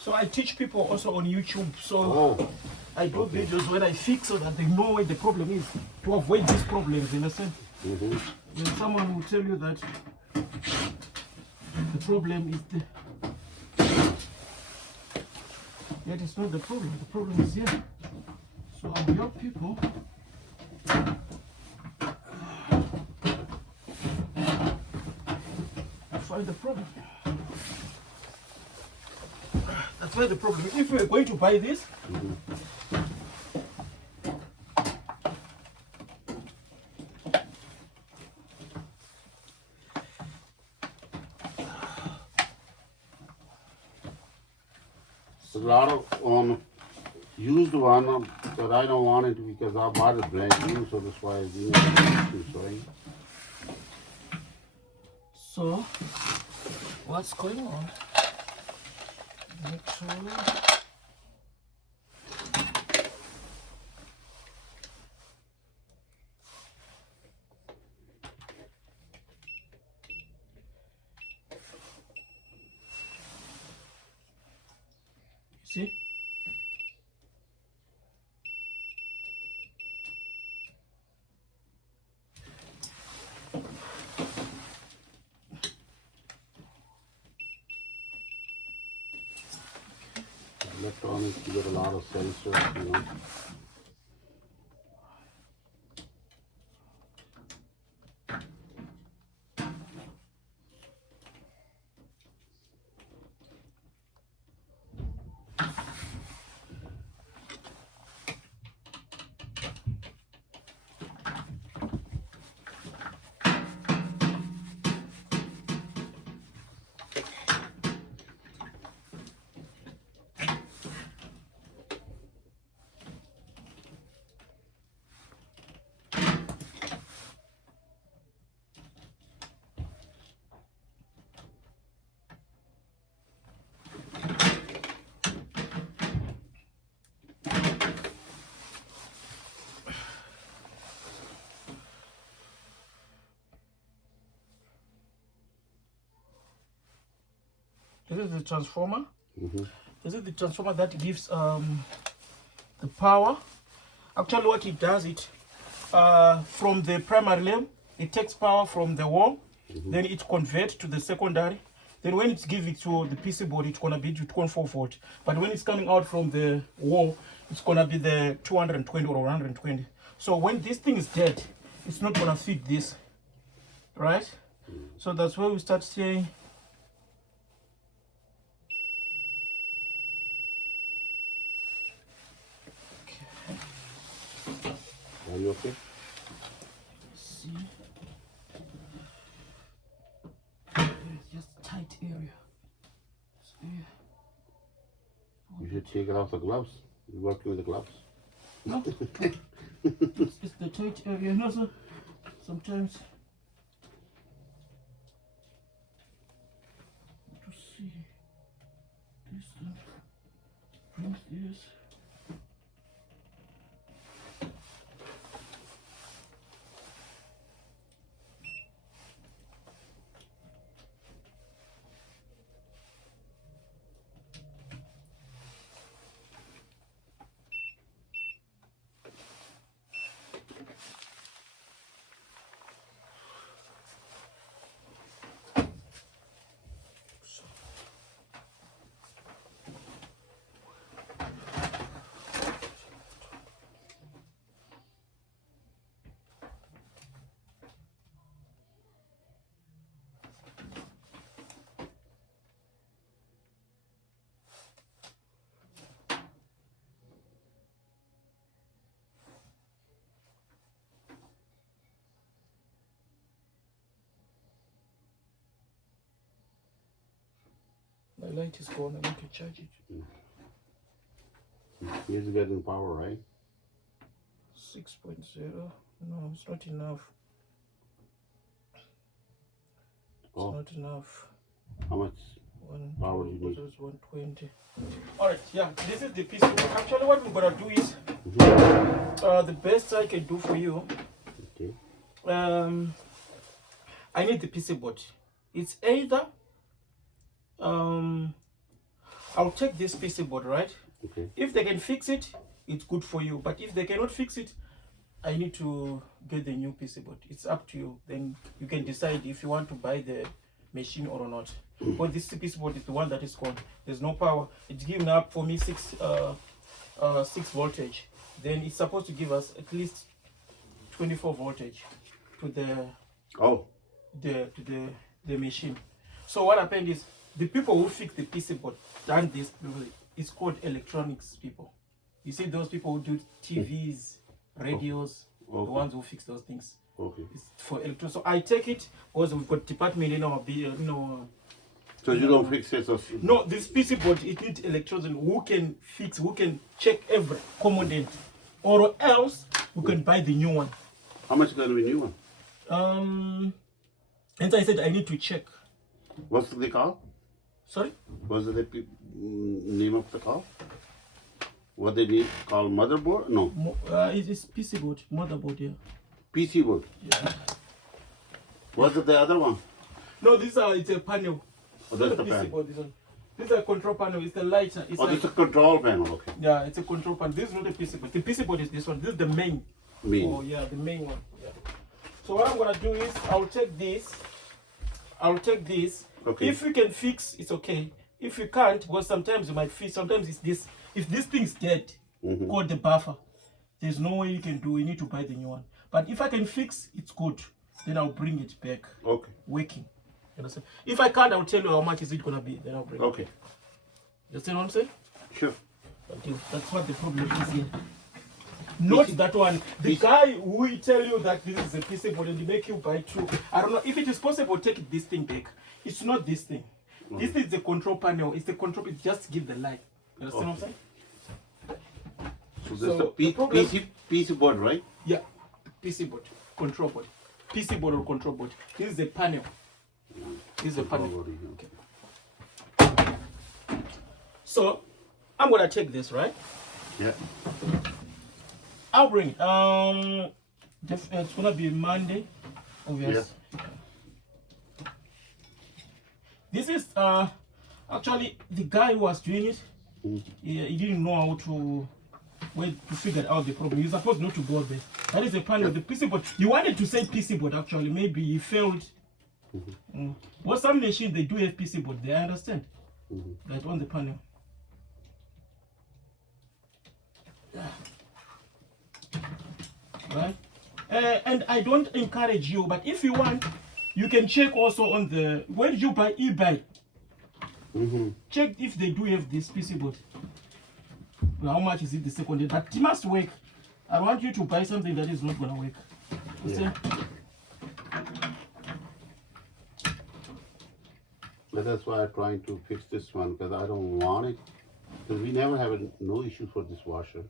So I teach people also on YouTube. So I do videos where I fix so that they know where the problem is to avoid these problems. In a sense, then someone will tell you that the problem is the. Yet it's not the problem. The problem is here. So I'll help people. Find the problem. That's why the problem. If we're going to buy this, a lot of used one, but I don't want it because I bought it brand new, so that's why I didn't sorry. so what's going on? Make sure. See? Electronics, you get a lot of sensors, you know. This is the transformer. This is the transformer that gives the power. Actually, what it does, it from the primary level, it takes power from the wall, then it converts to the secondary. Then when it's given to the PC board, it's gonna be 24 volt. But when it's coming out from the wall, it's gonna be the 220 or 120. So when this thing is dead, it's not gonna fit this, right? So that's where we start saying. Are you okay? See, it's just a tight area. So, You should take it off the gloves. You're working with the gloves. no, it's the tight area. No, so sometimes to see this one brings this. My light is gone. I need to charge it. He's getting power, right? 6.0. No, it's not enough. It's not enough. How much power do you need? 120. Alright, yeah, this is the piece. Actually, what we're gonna do is the best I can do for you. Okay. I need the PC board. It's either I'll take this PC board, right? Okay. If they can fix it, it's good for you. But if they cannot fix it, I need to get the new PC board. It's up to you. Then you can decide if you want to buy the machine or not. But this PC board is the one that is gone. There's no power. It's giving up for me 6 voltage. Then it's supposed to give us at least 24 voltage to the machine. So what happened is the people who fix the PC board done this. It's called electronics people. You see those people who do TVs, radios, the ones who fix those things. Okay. It's for electronics. So I take it because we've got department in our So you don't fix it? Or... No, this PC board, it needs electrician who can fix, who can check every component, or else we can buy the new one. How much is going to be new one? And I said I need to check. What's the call? Sorry? What's the name of the call? What they need called motherboard? No. It's PC board, motherboard, yeah. PC board. Yeah. What's the other one? No, it's a panel. Oh, that's the the PC panel. board, this one. This is a control panel. It's a lighter. It's This is a control panel. Okay. Yeah, it's a control panel. This is not a PC board. The PC board is this one. This is the main. Main. Oh yeah, the main one. Yeah. So what I'm gonna do is I'll take this. Okay. If you can fix, it's okay. If you can't, because sometimes you might fix. Sometimes it's this. If this thing's dead, called the buffer, there's no way you can do. You need to buy the new one. But if I can fix, it's good. Then I'll bring it back. Okay. Working. You understand? If I can't, I'll tell you how much is it gonna be. Then I'll bring it. Okay. You understand what I'm saying? Sure. Okay. That's what the problem is here. Not that one. The guy who will tell you that this is a PC board and make you buy two. I don't know if it is possible. Take this thing back. It's not this thing. This is the control panel. It's the control. It just give the light. You understand what I'm saying? So this is the PC board, right? Yeah. PC board, control board, PC board or control board. This is the panel. This is the panel. Okay. So I'm gonna check this, right? Yeah. I'll bring it. It's gonna be Monday, obviously. Yeah. This is actually the guy who was doing it. He didn't know how to figure out the problem. He's supposed not to go there. That is a panel. The PC board. He wanted to say PC board actually. Maybe he failed. Well, some machines they do have PC board. They understand that on the panel. Right? And I don't encourage you, but if you want, you can check also on the. Where did you buy eBay? Check if they do have this PC board. How much is it the second day? But it must work. I want you to buy something that is not gonna work. Yeah. But that's why I'm trying to fix this one because I don't want it. Because we never have no issue for this washer.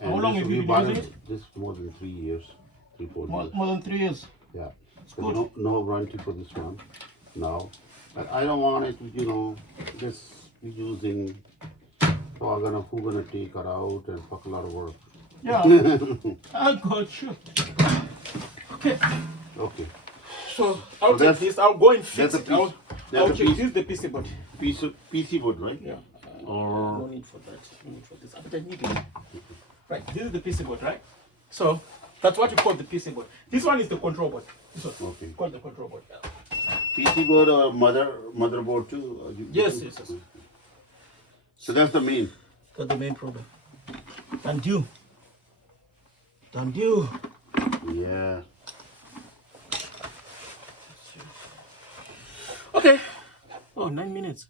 And How long have you been using it? This more than 3 years, 3-4 years. More than 3 years. Yeah. good. There's no warranty for this one. No. But I don't want it, just be using. So who gonna take her out and fuck a lot of work. Yeah. I got you. Okay. Okay. So I'll take this. I'll go and fix it. I'll check. piece- This is the PC board. PC board, right? Yeah. Or No need for that. No need for this. But I need it. Right. This is the PC board, right? So that's what you call the PC board. This one is the control board. This one. Okay. Called the control board. Yeah. PC board or motherboard too? Yes. So that's the main. That's the main problem. And you. And you. Yeah. Okay. Oh, 9 minutes.